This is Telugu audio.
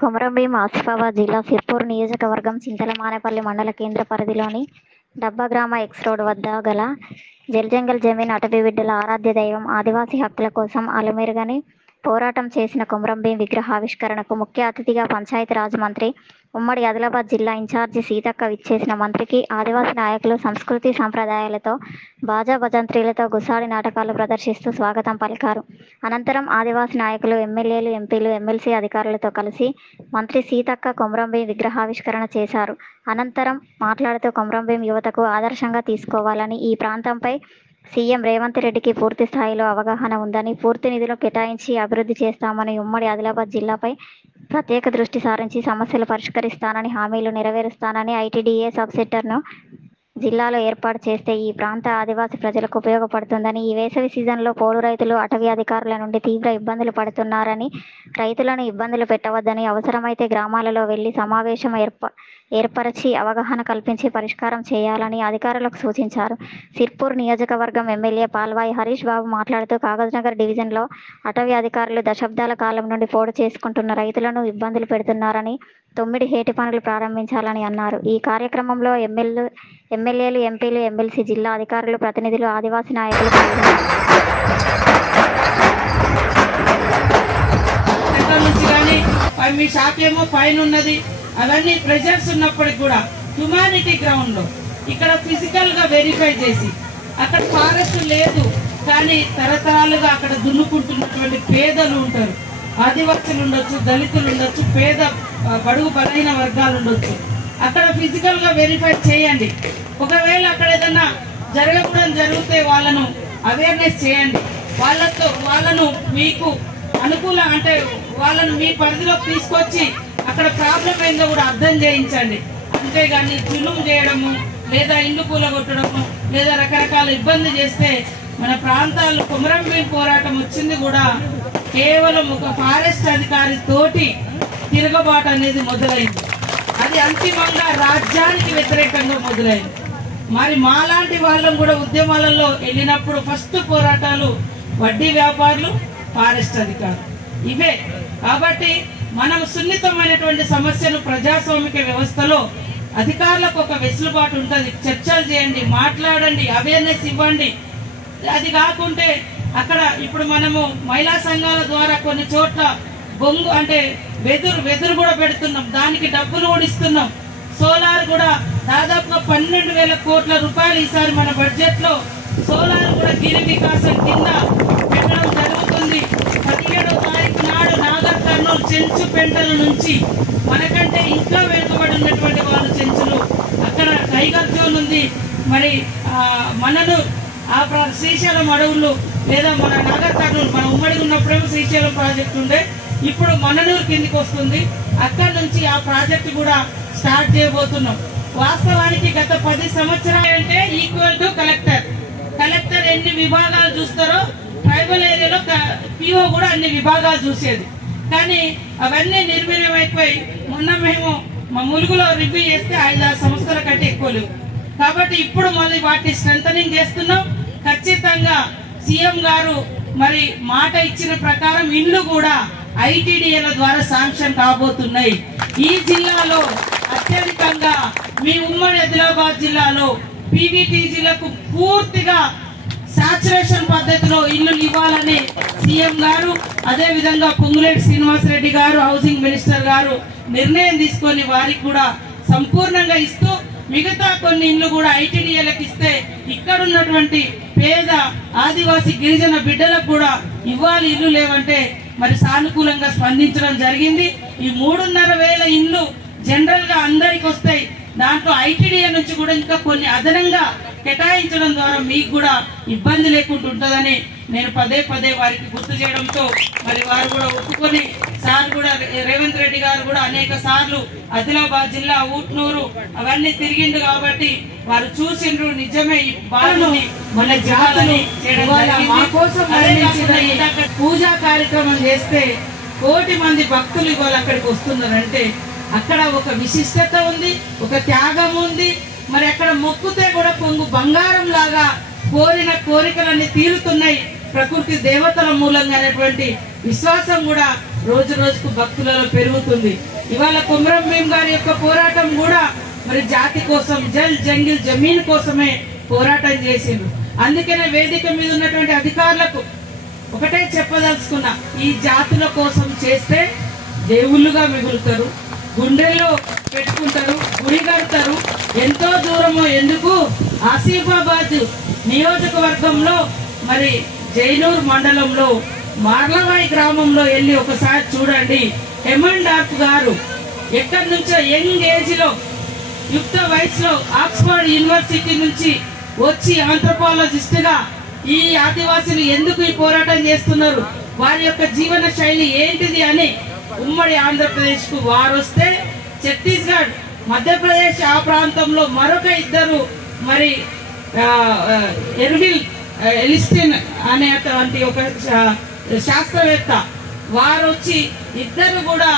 కొమరంభీం ఆసిఫాబాద్ జిల్లా సిర్పూర్ నియోజకవర్గం చింతలమానేపల్లి మండల కేంద్ర పరిధిలోని డబ్బా గ్రామ ఎక్స్ రోడ్ వద్ద గల జల్జంగల్ జమీన్ అటవీ బిడ్డల ఆరాధ్య దైవం ఆదివాసీ హక్కుల కోసం అలుమెరుగని పోరాటం చేసిన కొమరంభీం విగ్రహావిష్కరణకు ముఖ్య అతిథిగా పంచాయతీరాజ్ మంత్రి, ఉమ్మడి ఆదిలాబాద్ జిల్లా ఇన్ఛార్జి సీతక్క విచ్చేసిన మంత్రికి ఆదివాసీ నాయకులు సంస్కృతి సంప్రదాయాలతో బాజా భజంత్రీలతో గుసాడి నాటకాలు ప్రదర్శిస్తూ స్వాగతం పలికారు. అనంతరం ఆదివాసీ నాయకులు, ఎమ్మెల్యేలు, ఎంపీలు, ఎమ్మెల్సీ అధికారులతో కలిసి మంత్రి సీతక్క కొమరంభీం విగ్రహావిష్కరణ చేశారు. అనంతరం మాట్లాడుతూ కొమరంభీం యువతకు ఆదర్శంగా తీసుకోవాలని, ఈ ప్రాంతంపై సీఎం రేవంత్ రెడ్డికి పూర్తి స్థాయిలో అవగాహన ఉందని, పూర్తి నిధులు కేటాయించి అభివృద్ధి చేస్తామని, ఉమ్మడి ఆదిలాబాద్ జిల్లాపై ప్రత్యేక దృష్టి సారించి సమస్యలు పరిష్కరిస్తానని, హామీలు నెరవేరుస్తానని, ఐటీడీఏ సబ్ సెంటర్ను జిల్లాలో ఏర్పాటు చేస్తే ఈ ప్రాంత ఆదివాసీ ప్రజలకు ఉపయోగపడుతుందని, ఈ వేసవి సీజన్లో పోడు రైతులు అటవీ అధికారుల నుండి తీవ్ర ఇబ్బందులు పడుతున్నారని, రైతులను ఇబ్బందులు పెట్టవద్దని, అవసరమైతే గ్రామాలలో వెళ్లి సమావేశం ఏర్పరచి అవగాహన కల్పించి పరిష్కారం చేయాలని అధికారులకు సూచించారు. సిర్పూర్ నియోజకవర్గం ఎమ్మెల్యే పాల్వాయి హరీష్ బాబు మాట్లాడుతూ కాగజ్నగర్ డివిజన్లో అటవీ అధికారులు దశాబ్దాల కాలం నుండి పోడు చేసుకుంటున్న రైతులను ఇబ్బందులు పెడుతున్నారని, 9 హేటి పనులు ప్రారంభించాలని అన్నారు. ఈ కార్యక్రమంలో ఎమ్మెల్యేలు, ఎంపీలు, ఎమ్మెల్సీ, జిల్లా అధికారులు, ప్రతినిధులు, ఆదివాసీ నాయకులు పాల్గొన్నారు. మీ షాప్ ఏమో పైన ఉన్నది, అవన్నీ ప్రెజర్స్ ఉన్నప్పటికి కూడా హ్యుమానిటీ గ్రౌండ్ లో ఇక్కడ ఫిజికల్ గా వెరిఫై చేసి, అక్కడ ఫారెస్ట్ లేదు కానీ తరతరాలుగా అక్కడ దున్నుకుంటున్నటువంటి పేదలు ఉంటారు, ఆదివాసులు ఉండొచ్చు, దళితులు ఉండొచ్చు, పేద బడుగు బలహీన వర్గాలు ఉండొచ్చు. అక్కడ ఫిజికల్ గా వెరిఫై చేయండి. ఒకవేళ అక్కడ ఏదన్నా జరగకూడదు జరిగితే వాళ్ళను అవేర్నెస్ చేయండి. వాళ్ళను మీకు అనుకూల అంటే వాళ్ళను మీ పరిధిలోకి తీసుకొచ్చి అక్కడ ప్రాబ్లం ఏందో కూడా అర్థం చేయించండి. అంతేగాని జులుం చేయడము, లేదా ఇల్లు కూలగొట్టడము, లేదా రకరకాల ఇబ్బంది చేస్తే మన ప్రాంతాల్లో కొమరంభీం పోరాటం వచ్చింది కూడా కేవలం ఒక ఫారెస్ట్ అధికారి తోటి తిరగబాటు అనేది మొదలైంది. అది అంతిమంగా రాజ్యానికి వ్యతిరేకంగా మొదలైంది. మరి మాలాంటి వాళ్ళం కూడా ఉద్యమాలలో వెళ్ళినప్పుడు ఫస్ట్ పోరాటాలు వడ్డీ వ్యాపారులు, ఫారెస్ట్ అధికారులు ఇవే. కాబట్టి మనం సున్నితమైనటువంటి సమస్యను ప్రజాస్వామిక వ్యవస్థలో అధికారులకు ఒక వెసులుబాటు ఉంటుంది. చర్చలు చేయండి, మాట్లాడండి, అవేర్నెస్ ఇవ్వండి. అది కాకుంటే అక్కడ ఇప్పుడు మనము మహిళా సంఘాల ద్వారా కొన్ని చోట్ల బొంగు అంటే వెదురు కూడా పెడుతున్నాం, దానికి డబ్బులు కూడా ఇస్తున్నాం. సోలార్ కూడా దాదాపుగా 12,000 కోట్ల రూపాయలు ఈసారి మన బడ్జెట్ లో సోలార్ కూడా గిరి వికాసం కింద పెట్టడం జరుగుతుంది. 17వ తారీఖు నాడు నాగర్ కర్నూలు చెంచు పెంటల నుంచి మనకంటే ఇంకా వెనుకబడి ఉన్నటువంటి వాళ్ళ చెంచులు అక్కడ టైగర్ జోన్ ఉంది. మరి మనను ఆ శ్రీశైలం అడవులు లేదా మన నాగర్ కర్నూలు మన ఉమ్మడి ఉన్నప్పుడేమో శ్రీశైలం ప్రాజెక్టు ఉండే, ఇప్పుడు మననూరు కిందికి వస్తుంది. అక్కడి నుంచి ఆ ప్రాజెక్టు కూడా స్టార్ట్ చేయబోతున్నాం. వాస్తవానికి గత 10 సంవత్సరాలు అంటే ఈక్వల్ టు కలెక్టర్ ఎన్ని విభాగాలు చూస్తారో ట్రైబల్ ఏరియాలో పిఓ కూడా అన్ని విభాగాలు చూసేది. కానీ అవన్నీ నిర్వీర్యమైపోయి మొన్న మేము మా ములుగులో రివ్యూ చేస్తే 5-6 సంవత్సరాల కంటే ఎక్కువ లేవు. కాబట్టి ఇప్పుడు మళ్ళీ వాటిని స్ట్రెంథనింగ్ చేస్తున్నాం. ఖచ్చితంగా సీఎం గారు మరి మాట ఇచ్చిన ప్రకారం ఇల్లు కూడా ఐటీడీఏల ద్వారా శాంక్షన్ కాబోతున్నాయి. ఈ జిల్లాలో అత్యధికంగా మీ ఉమ్మడి ఆదిలాబాద్ జిల్లాలో పీవీటీజీలకు పూర్తిగా సాచురేషన్ పద్ధతిలో ఇల్లు ఇవ్వాలని సీఎం గారు, అదే విధంగా పొంగులేటి శ్రీనివాసరెడ్డి గారు హౌసింగ్ మినిస్టర్ గారు నిర్ణయం తీసుకొని వారికి కూడా సంపూర్ణంగా ఇస్తూ మిగతా కొన్ని ఇళ్లు కూడా ఐటీడీఏలకు ఇస్తే ఇక్కడ ఉన్నటువంటి పేద ఆదివాసీ గిరిజన బిడ్డలకు కూడా ఇవ్వాలి ఇల్లు లేవంటే మరి సానుకూలంగా స్పందించడం జరిగింది. ఈ 3,500 ఇల్లు జనరల్ గా అందరికి వస్తాయి. దాంట్లో ఐటీడీఏ నుంచి కూడా ఇంకా కొన్ని అదనంగా కేటాయించడం ద్వారా మీకు కూడా ఇబ్బంది లేకుండా ఉంటుందని నేను పదే వారికి గుర్తు చేయడంతో మరి వారు కూడా ఒప్పుకొని సార్ కూడా రేవంత్ రెడ్డి గారు కూడా అనేక సార్లు ఆదిలాబాద్ జిల్లా ఊట్నూరు అవన్నీ తిరిగిండు కాబట్టి వారు చూసిండ్రు. నిజమే ఈ బాలుని మన జిల్లాలని పూజా కార్యక్రమం చేస్తే 1,000,000 మంది భక్తులు ఇవాళ అక్కడికి వస్తున్నారంటే అక్కడ ఒక విశిష్టత ఉంది, ఒక త్యాగం ఉంది. మరి అక్కడ మొక్కుతే కూడా పొంగు బంగారం లాగా కోరిన కోరికలన్నీ తీరుతున్నాయి. ప్రకృతి దేవతల మూలంగా అనేటువంటి విశ్వాసం కూడా రోజు రోజుకు భక్తులలో పెరుగుతుంది. ఇవాళ కొమరం భీం గారి యొక్క పోరాటం కూడా మరి జాతి కోసం, జల్ జంగిల్ జమీన్ కోసమే పోరాటం చేసిండ్రు. అందుకనే వేదిక మీద ఉన్నటువంటి అధికారులకు ఒకటే చెప్పదలుచుకున్నా, ఈ జాతుల కోసం చేస్తే దేవుళ్ళుగా మిగులుతారు, గుండెల్లో పెట్టుకుంటారు, గుడి కడతారు. ఎంతో దూరమో ఎందుకు, ఆసిఫాబాద్ నియోజకవర్గంలో మరి జైనూర్ మండలంలో మార్లవాయి గ్రామంలో వెళ్ళి ఒకసారి చూడండి. హెమండార్ఫ్ గారు ఎక్కడి నుంచో యంగ్ ఏజ్ లో, యుక్త వయసులో ఆక్స్ఫర్డ్ యూనివర్సిటీ నుంచి వచ్చి ఆంథ్రోపాలజిస్ట్ గా ఈ ఆదివాసులు ఎందుకు ఈ పోరాటం చేస్తున్నారు, వారి యొక్క జీవన శైలి ఏంటిది అని ఉమ్మడి ఆంధ్రప్రదేశ్ కు వారు వస్తే, ఛత్తీస్గఢ్, మధ్యప్రదేశ్ ఆ ప్రాంతంలో మరొక ఇద్దరు మరి ఎర్విల్ ఎలిస్టిన్ అనేటువంటి ఒక శాస్త్రవేత్త వారు వచ్చి ఇద్దరు కూడా